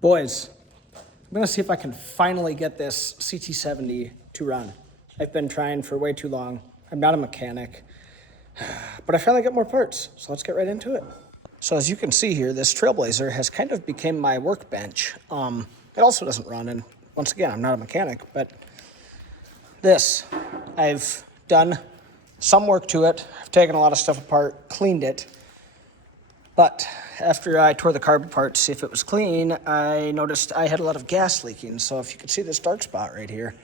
Boys, I'm gonna see if I can finally get this CT70 to run. I've been trying for way too long. I'm not a mechanic, but I finally got more parts, so let's get right into it. So as you can see here, this Trailblazer has kind of become my workbench. It also doesn't run, and once again, I'm not a mechanic, but this, I've done some work to it. I've taken a lot of stuff apart, cleaned it, but after I tore the carb apart to see if it was clean, I noticed I had a lot of gas leaking. So if you can see this dark spot right here,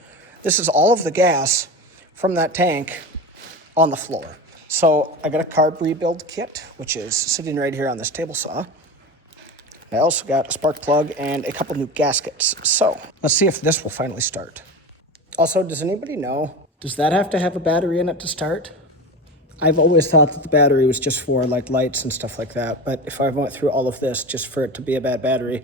this is all of the gas from that tank on the floor. So I got a carb rebuild kit, which is sitting right here on this table saw. I also got a spark plug and a couple new gaskets. So let's see if this will finally start. Also, does anybody know, does that have to have a battery in it to start? I've always thought that the battery was just for like lights and stuff like that, but if I went through all of this just for it to be a bad battery,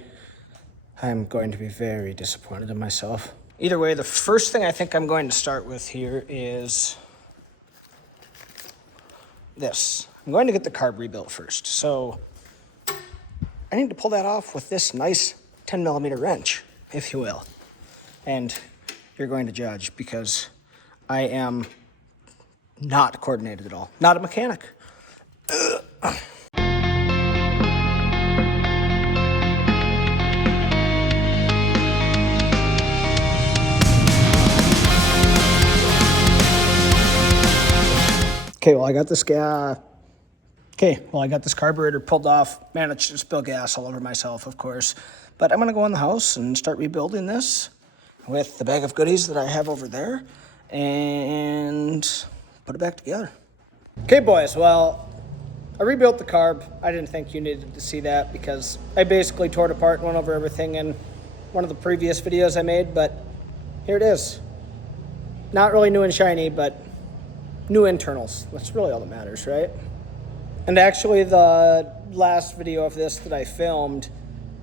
I'm going to be very disappointed in myself. Either way, the first thing I think I'm going to start with here is this. I'm going to get the carb rebuilt first. So I need to pull that off with this nice 10 millimeter wrench, if you will. And you're going to judge because I am not coordinated at all. Not a mechanic. Okay, well, I got this carburetor pulled off. Managed to spill gas all over myself, of course. But I'm gonna go in the house and start rebuilding this with the bag of goodies that I have over there and put it back together. Okay, boys, well, I rebuilt the carb. I didn't think you needed to see that because I basically tore it apart and went over everything in one of the previous videos I made, but here it is. Not really new and shiny, but new internals. That's really all that matters, right? And actually, the last video of this that I filmed,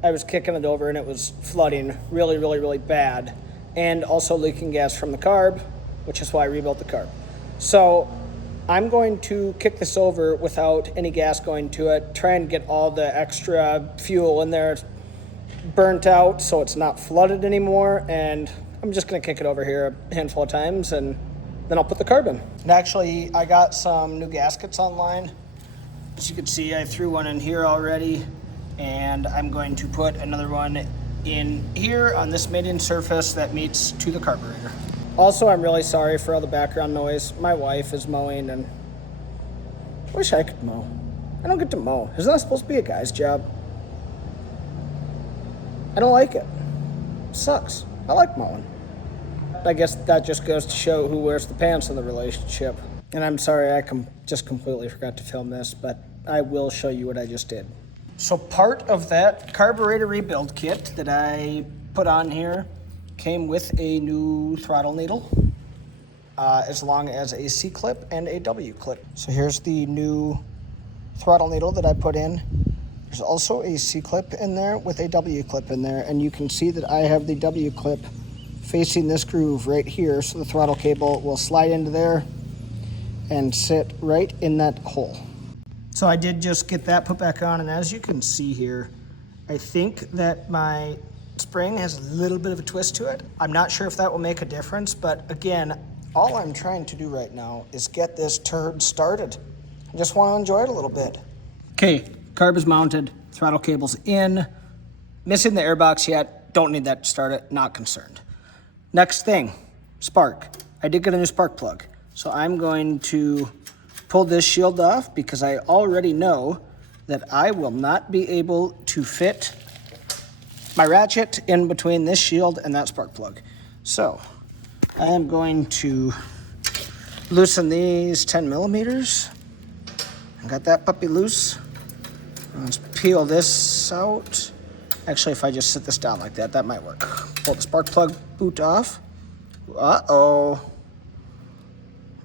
I was kicking it over and it was flooding really, really, really bad, and also leaking gas from the carb, which is why I rebuilt the carb. So I'm going to kick this over without any gas going to it, try and get all the extra fuel in there burnt out so it's not flooded anymore, and I'm just gonna kick it over here a handful of times and then I'll put the carb in. And actually, I got some new gaskets online. As you can see, I threw one in here already, and I'm going to put another one in here on this mating surface that meets to the carburetor. Also, I'm really sorry for all the background noise. My wife is mowing, and I wish I could mow. I don't get to mow. Isn't that supposed to be a guy's job? I don't like it. It sucks. I like mowing. I guess that just goes to show who wears the pants in the relationship. And I'm sorry, I just completely forgot to film this, but I will show you what I just did. So part of that carburetor rebuild kit that I put on here came with a new throttle needle, as long as a C-clip and a W-clip. So here's the new throttle needle that I put in. There's also a C-clip in there with a W-clip in there, and you can see that I have the W-clip facing this groove right here, so the throttle cable will slide into there and sit right in that hole. So I did just get that put back on, and as you can see here, I think that my spring has a little bit of a twist to it. I'm not sure if that will make a difference, but again, all I'm trying to do right now is get this turd started. I just want to enjoy it a little bit. Okay, carb is mounted, throttle cable's in, missing the airbox yet, don't need that to start it, not concerned. Next thing, spark. I did get a new spark plug. So I'm going to pull this shield off because I already know that I will not be able to fit my ratchet in between this shield and that spark plug. So I am going to loosen these 10 millimeters. I got that puppy loose. Let's peel this out. Actually, if I just sit this down like that, that might work. Pull the spark plug boot off. Uh-oh.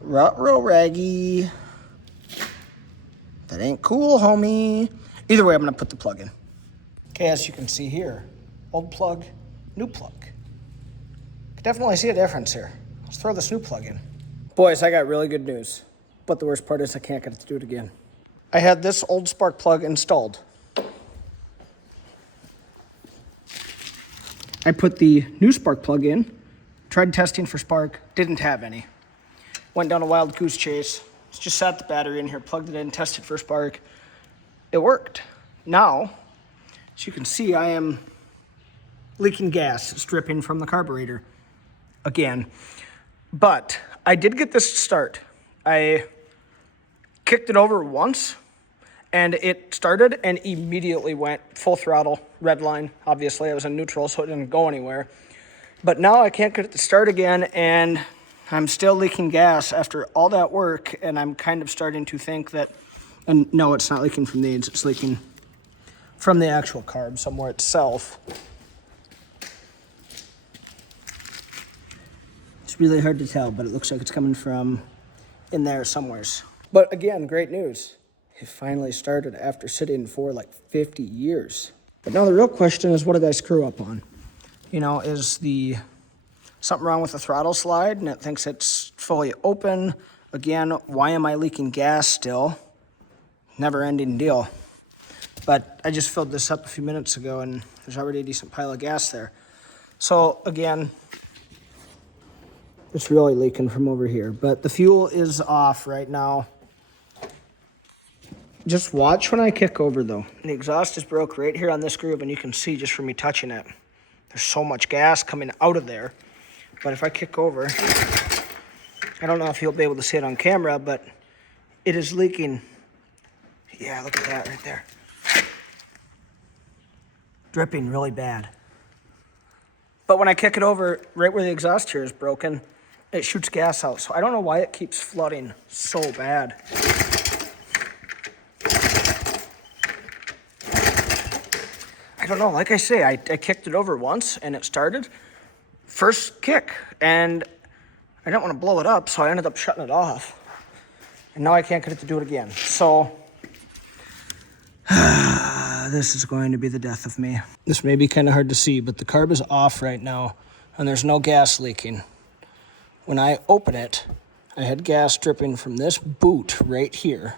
Ruh-roh, raggy. That ain't cool, homie. Either way, I'm gonna put the plug in. Okay, as you can see here, old plug, new plug. Can definitely see a difference here. Let's throw this new plug in. Boys, I got really good news, but the worst part is I can't get it to do it again. I had this old spark plug installed. I put the new spark plug in, tried testing for spark, didn't have any. Went down a wild goose chase, just sat the battery in here, plugged it in, tested for spark. It worked. Now, as you can see, I am leaking gas. It's dripping from the carburetor again. But I did get this to start. I kicked it over once and it started and immediately went full throttle, red line. Obviously, I was in neutral, so it didn't go anywhere. But now I can't get it to start again, and I'm still leaking gas after all that work, and I'm kind of starting to think that, and no, it's not leaking from these, it's leaking from the actual carb somewhere itself. It's really hard to tell, but it looks like it's coming from in there somewheres. But again, great news. It finally started after sitting for like 50 years. But now the real question is, what did I screw up on? You know, is something wrong with the throttle slide and it thinks it's fully open? Again, why am I leaking gas still? Never ending deal. But I just filled this up a few minutes ago and there's already a decent pile of gas there. So again, it's really leaking from over here, but the fuel is off right now. Just watch when I kick over though. The exhaust is broke right here on this groove, and you can see just from me touching it, there's so much gas coming out of there. But if I kick over, I don't know if you'll be able to see it on camera, but it is leaking. Yeah, look at that right there. Dripping really bad. But when I kick it over, right where the exhaust here is broken, it shoots gas out. So I don't know why it keeps flooding so bad. I don't know, like I say, I kicked it over once and it started. First kick, and I didn't want to blow it up, so I ended up shutting it off. And now I can't get it to do it again. So, this is going to be the death of me. This may be kind of hard to see, but the carb is off right now, and there's no gas leaking. When I open it, I had gas dripping from this boot right here.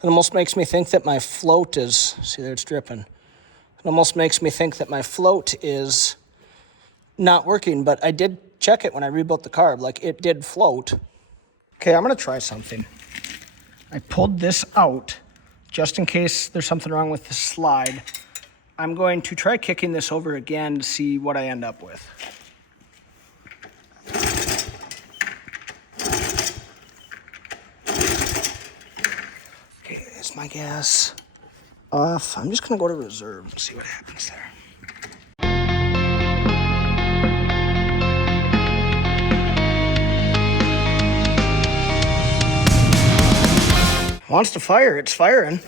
It almost makes me think that my float is, see there it's dripping. It almost makes me think that my float is not working, but I did check it when I rebuilt the carb, like it did float. Okay, I'm gonna try something. I pulled this out just in case there's something wrong with the slide. I'm going to try kicking this over again to see what I end up with. Okay, is my gas off? I'm just gonna go to reserve and see what happens there. Wants to fire, it's firing.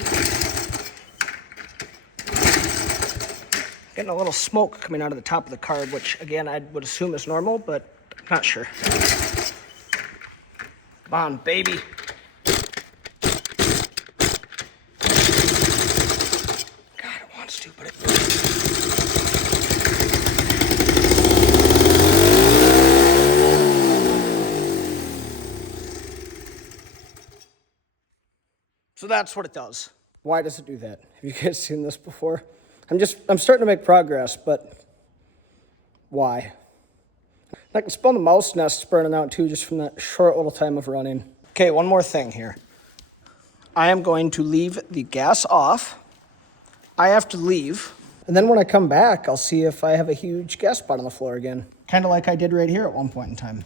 Getting a little smoke coming out of the top of the carb, which again, I would assume is normal, but I'm not sure. Come on, baby. God, it wants to, but it... So that's what it does. Why does it do that? Have you guys seen this before? I'm starting to make progress, but why? I can smell the mouse nests burning out too, just from that short little time of running. Okay, one more thing here. I am going to leave the gas off. I have to leave. And then when I come back, I'll see if I have a huge gas spot on the floor again. Kind of like I did right here at one point in time.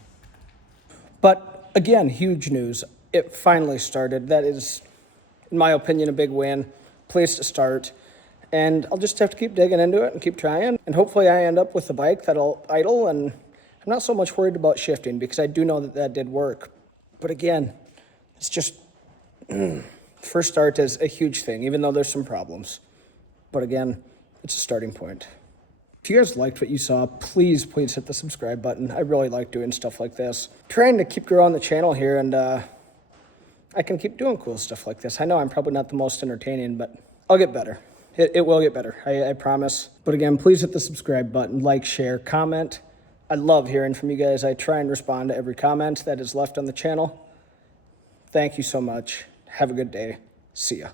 But again, huge news. It finally started. That is, in my opinion, a big win. Place to start. And I'll just have to keep digging into it and keep trying. And hopefully I end up with a bike that'll idle, and I'm not so much worried about shifting because I do know that that did work. But again, it's just, first start is a huge thing, even though there's some problems. But again, it's a starting point. If you guys liked what you saw, please hit the subscribe button. I really like doing stuff like this. Trying to keep growing the channel here, and I can keep doing cool stuff like this. I know I'm probably not the most entertaining, but I'll get better. It will get better, I promise. But again, please hit the subscribe button, like, share, comment. I love hearing from you guys. I try and respond to every comment that is left on the channel. Thank you so much. Have a good day. See ya.